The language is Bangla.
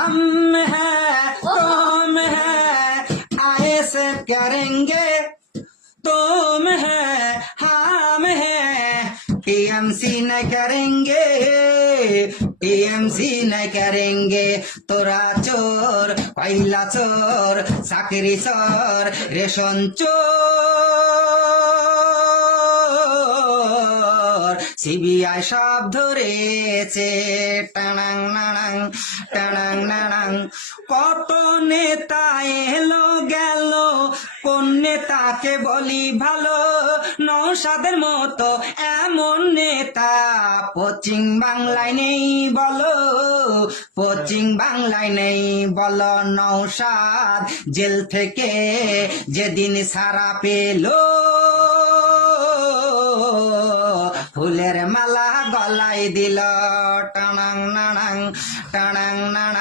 हम हैं तुम हैं ऐसे करेंगे तुम है हम है टीएमसी न करेंगे टीएमसी न करेंगे তোরা চোর কয়লা চোর চাকরি চোর রেশন চোর সিবিআই সব ধরেছে টানাং নানাং টানাং নানাং কত নেতা এলো গেল কোন নেতাকে বলি ভালো নওশাদের মতো এমন নেতা পশ্চিম বাংলায় নেই বলো পশ্চিম বাংলায় নেই বলো নওশাদ জেল থেকে যেদিন সারা পেলো ফুলের মালা গলায় দিল টানাং নানাং টানাং নানাং